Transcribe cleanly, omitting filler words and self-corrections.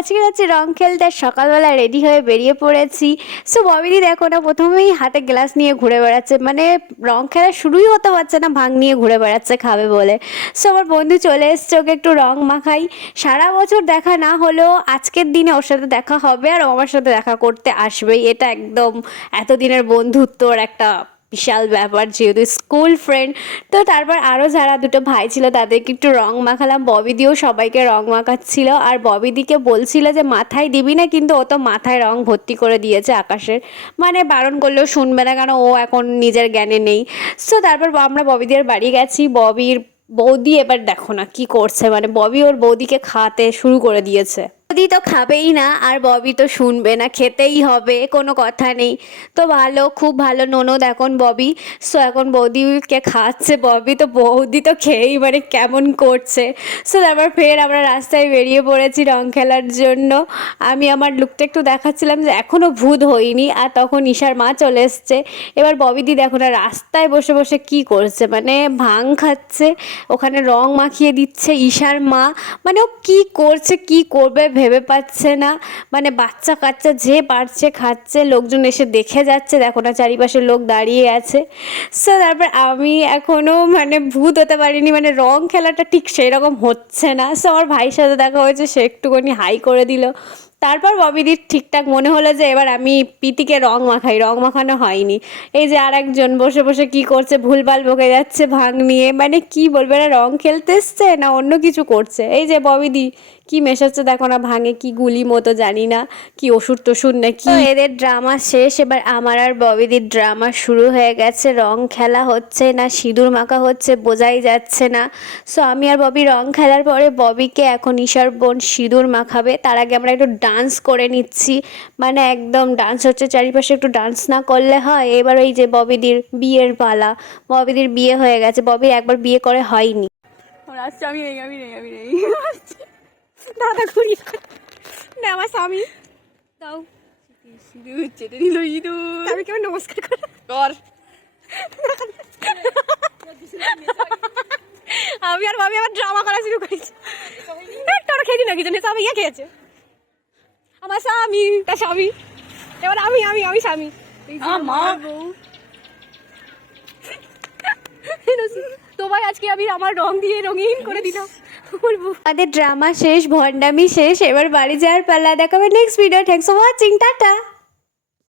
আজকে যাচ্ছি রং খেলতে। সকালবেলা রেডি হয়ে বেরিয়ে পড়েছি। সো ববিদি দেখো না, প্রথমেই হাতে গ্লাস নিয়ে ঘুরে বেড়াচ্ছে, মানে রং খেলা শুরুই হতে পারছে না, ভাং নিয়ে ঘুরে বেড়াচ্ছে খাবে বলে। সো আমার বন্ধু চলে এসছে, ওকে একটু রং মাখাই। সারা বছর দেখা না হলেও আজকের দিনে ওর সাথে দেখা হবে আর ও আমার সাথে দেখা করতে আসবেই। এটা একদম এতদিনের বন্ধুত্বর একটা বিশাল ব্যাপার, যেহেতু স্কুল ফ্রেন্ড। তো তারপর আরও যারা দুটো ভাই ছিল তাদেরকে একটু রং মাখালাম। ববিদিও সবাইকে রং মাখাচ্ছিল আর ববিদিকে বলছিল যে মাথায় দিবি না, কিন্তু ও তো মাথায় রং ভর্তি করে দিয়েছে আকাশের। মানে বারণ করলেও শুনবে না, কারণ ও এখন নিজের জ্ঞানে নেই। সো তারপর আমরা ববিদির বাড়ি গেছি। ববির বৌদি এবার দেখো না কি করছে, মানে ববি ওর বৌদিকে খাওয়াতে শুরু করে দিয়েছে। বৌদি তো খাবেই না আর ববি তো শুনবে না, খেতেই হবে, কোনো কথা নেই। তো ভালো, খুব ভালো ননদ এখন ববি। সো এখন বৌদিকে খাচ্ছে ববি, তো বৌদি তো খেয়েই মানে কেমন করছে। সো তারপর ফের আমরা রাস্তায় বেরিয়ে পড়েছি রং খেলার জন্য। আমি আমার লুকটা একটু দেখাচ্ছিলাম যে এখনও ভূত হইনি, আর তখন ঈশার মা চলে এসছে। এবার ববিদি দেখো না রাস্তায় বসে বসে কি করছে, মানে ভাং খাচ্ছে, ওখানে রং মাখিয়ে দিচ্ছে ঈশার মা। মানে ও কী করছে কী করবে ভেবে পাচ্ছে না। মানে বাচ্চা কাচ্চা যে পারছে খাচ্ছে, লোকজন এসে দেখে যাচ্ছে, দেখো না চারিপাশে লোক দাঁড়িয়ে আছে। সো তারপর আমি এখনও মানে ভূত হতে পারিনি, মানে রং খেলাটা ঠিক সেই রকম হচ্ছে না। সো আমার ভাইয়ের সাথে দেখা হয়েছে, সে একটুখানি হাই করে দিল। তারপর ববিদির ঠিকঠাক মনে হলো যে এবার আমি পিতিকে রং মাখাই, রং মাখানো হয়নি। এই যে আর একজন বসে বসে কি করছে, ভুলভাল বকে যাচ্ছে ভাং নিয়ে, মানে কি বলবে, না রং খেলতে এসছে না অন্য কিছু করছে। এই যে ববিদি কি মেশাচ্ছে দেখো না ভাঙে, কি গুলি মতো জানি না, কি ওষুধ টষুধ নাকি। তো এদের ড্রামা শেষ, এবার আমার আর ববিদির ড্রামা শুরু হয়ে গেছে। রং খেলা হচ্ছে না সিঁদুর মাখা হচ্ছে বোঝাই যাচ্ছে না। সো আমি আর ববি রং খেলার পরে ববিকে এখন ঈশার বোন সিঁদুর মাখাবে, তার আগে আমরা একটু ডান্স করে নিচ্ছি। মানে একদম ডান্স হচ্ছে চারিপাশে, একটু ডান্স না করলে হয়। এবার ওই যে ববিদির বিয়ের পালা, ববিদির বিয়ে হয়ে গেছে, ববির একবার বিয়ে করে হয়নি। আসছে, আমি নেই দাদা ঘুরি না, আমার স্বামী দাও সিঁদুর চেটে নিল ইঁদুর। আমি কেমন নমস্কার কর আমি আর ভাবি আবার ড্রামা করা শুরু করেছি। তোরা খেয়েছি নাকি জানিস, আমি ইয়ে খেয়েছে আমার স্বামী, তার স্বামী। এবার আমি আমি আমি স্বামী, আমার বউ। তো ভাই আজকে আমি আমার রং দিয়ে রঙিন করে দিলাম। আমাদের ড্রামা শেষ, ভণ্ডামি শেষ, এবার বাড়ি যাওয়ার পালা। দেখাবে next video. Thanks for watching, tata.